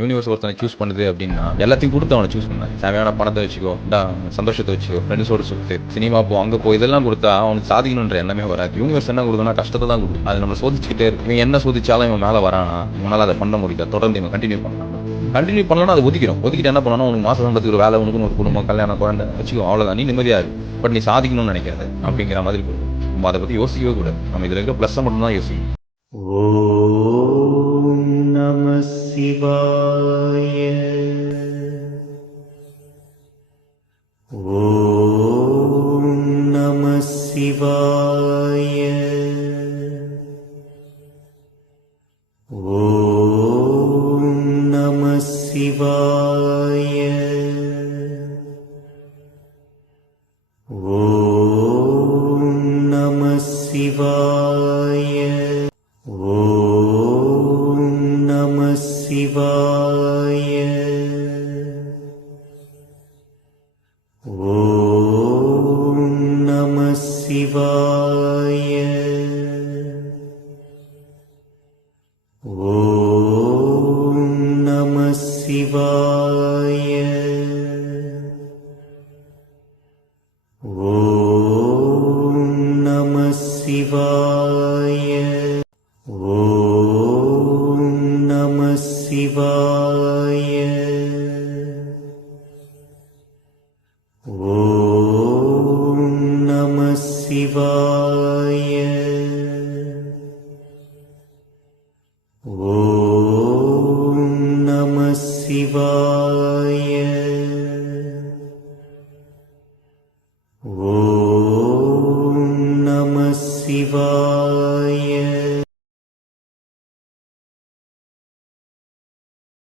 Universe ஒருத்தனை choose பண்ணுது அப்படின்னா எல்லாத்தையும் கொடுத்து அவனை சூஸ் பண்ண தேவையான பணத்தை வச்சுக்கோ, சந்தோஷத்தை வச்சுக்கோ, ஃப்ரெண்ட்ஸோட சுத்து, சினிமா போ, அங்கே போ, இதெல்லாம் கொடுத்தா அவனுக்கு சாதிக்கணுன்ற எண்ணமே வராது. யூனிவர்ஸ் என்ன கொடுக்குன்னா கஷ்டத்தை தான் கொடுக்கும். அது நம்ம சோதிச்சுக்கிட்டே இருக்கு. இவன் என்ன சோதிச்சாலும் இவன் மேலே வரானா, இவனால அதை பண்ண முடியல, தொடர்ந்து இவன் கண்டினியூ பண்ணலாம். அது ஒதுக்கிட்டு என்ன பண்ணணும், உனக்கு மாசம் சம்பளத்துக்கு ஒரு வேலை, உனக்கு ஒரு குடும்பம், கல்யாணம், குழந்தை வச்சுக்கோ, அவ்வளோதான், நீ நிம்மதியா இருக்கு. பட் நீ சாதிக்கணும்னு நினைக்காது அப்படிங்கிற மாதிரி நம்ம அதை பற்றி யோசிக்கவே கூடாது. நம்ம இதில் இருக்க ப்ளஸ்ஸை மட்டும்தான் யோசிக்கணும். ஓம் நம சிவாய. ஓம் நம சிவாய. ஓம் நம சிவாய. ஓம் நம சிவாய. ஓம் நம சிவாய. ஓம் நம சிவாய. ஓம் நம சிவாய. ஓம் நம சிவாய. ஓம் நம சிவாய. ஓம் நம சிவாய. ஓம் நம சிவாய.